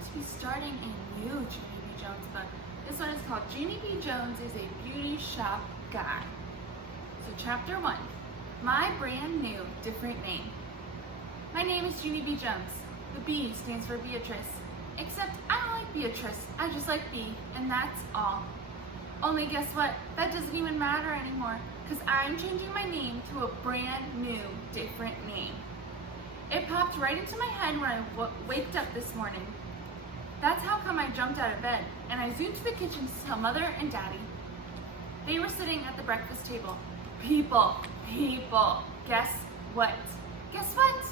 to be starting a new Junie B. Jones book. This one is called Junie B. Jones is a Beauty Shop Guy. So chapter 1, my brand new different name. My name is Junie B. Jones. The B stands for Beatrice. Except I don't like Beatrice, I just like B, and that's all. Only guess what? That doesn't even matter anymore, because I'm changing my name to a brand new different name. It popped right into my head when I waked up this morning. That's how come I jumped out of bed, and I zoomed to the kitchen to tell Mother and Daddy. They were sitting at the breakfast table. People, guess what? Guess what?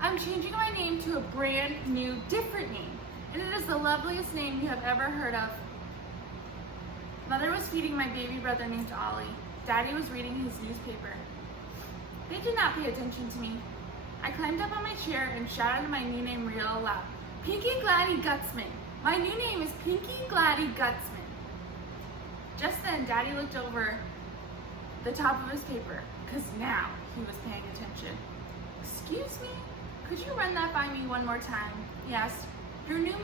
I'm changing my name to a brand new different name, and it is the loveliest name you have ever heard of. Mother was feeding my baby brother named Ollie. Daddy was reading his newspaper. They did not pay attention to me. I climbed up on my chair and shouted my new name real loud. Pinky Gladdy Gutsman. My new name is Pinky Gladdy Gutsman. Just then, Daddy looked over the top of his paper, because now he was paying attention. Excuse me, could you run that by me one more time? He asked. Your new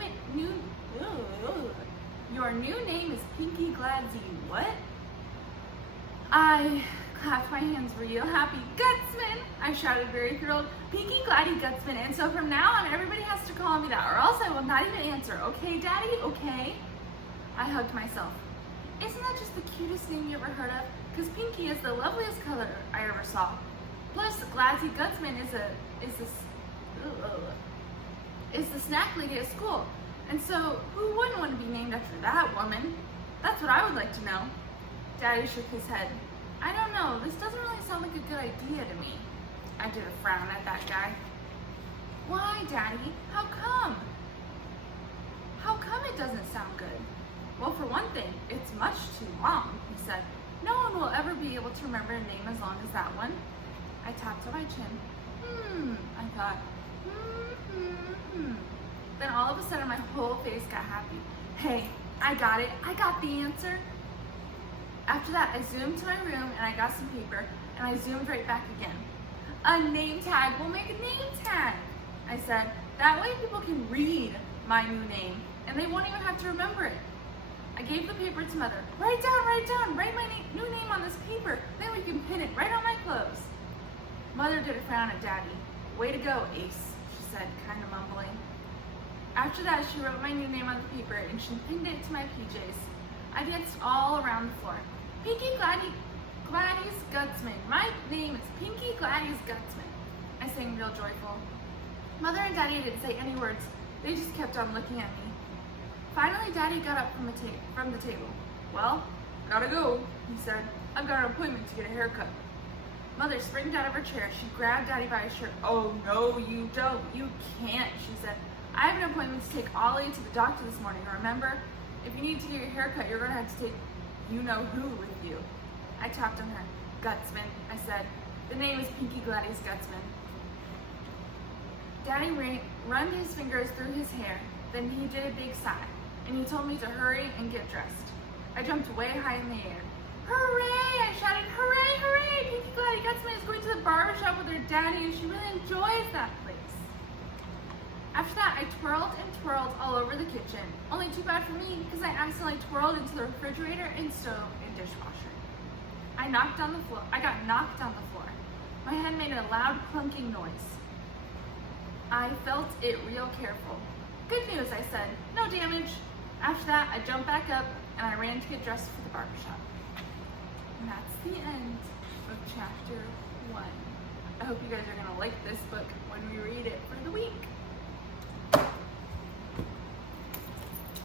name is Pinky Gladzy what? I clapped my hands real happy. Gutsman! I shouted very thrilled. Pinky Gladdy Gutsman. And so from now on, everybody has to call me that, or else I will not even answer. Okay, Daddy? Okay? I hugged myself. Isn't that just the cutest name you ever heard of? Because Pinky is the loveliest color I ever saw. Plus, Gladzy Gutsman is the snack lady at school. And so, who wouldn't want to be named after that woman? That's what I would like to know. Daddy shook his head. I don't know, this doesn't really sound like a good idea to me. I did a frown at that guy. Why, Daddy? How come? How come it doesn't sound good? Well, for one thing, it's much too long, he said. No one will ever be able to remember a name as long as that one. I tapped on my chin. I thought, Then all of a sudden, my whole face got happy. Hey, I got it. I got the answer. After that, I zoomed to my room and I got some paper, and I zoomed right back again. A name tag. We'll make a name tag, I said. That way people can read my new name, and they won't even have to remember it. I gave the paper to Mother. Write down, write my new name on this paper, then we can pin it right on my clothes. Mother did a frown at Daddy. Way to go, Ace, she said, kind of mumbling. After that, she wrote my new name on the paper, and she pinned it to my PJs. I danced all around the floor. Pinky Gladys Gutsman. My name is Pinky Gladys Gutsman. I sang real joyful. Mother and Daddy didn't say any words. They just kept on looking at me. Finally, Daddy got up from the table. Well, gotta go, he said. I've got an appointment to get a haircut. Mother springed out of her chair. She grabbed Daddy by his shirt. Oh, no, you don't. You can't, she said. I have an appointment to take Ollie to the doctor this morning, remember? If you need to get your haircut, you're going to have to take you-know-who with you. I tapped on her. Gutsman, I said. The name is Pinky Gladys Gutsman. Daddy run his fingers through his hair. Then he did a big sigh, and he told me to hurry and get dressed. I jumped way high in the air. Hooray! I shouted, hooray, hooray! Pinky Gladys Gutsman is going to the barber shop with her daddy, and she really enjoys that place. After that, I twirled and twirled all over the kitchen. Only too bad for me, because I accidentally twirled into the refrigerator and stove and dishwasher. I got knocked on the floor. My head made a loud clunking noise. I felt it real careful. Good news, I said. No damage. After that, I jumped back up and I ran to get dressed for the barbershop. And that's the end of chapter 1. I hope you guys are going to like this book when we read it.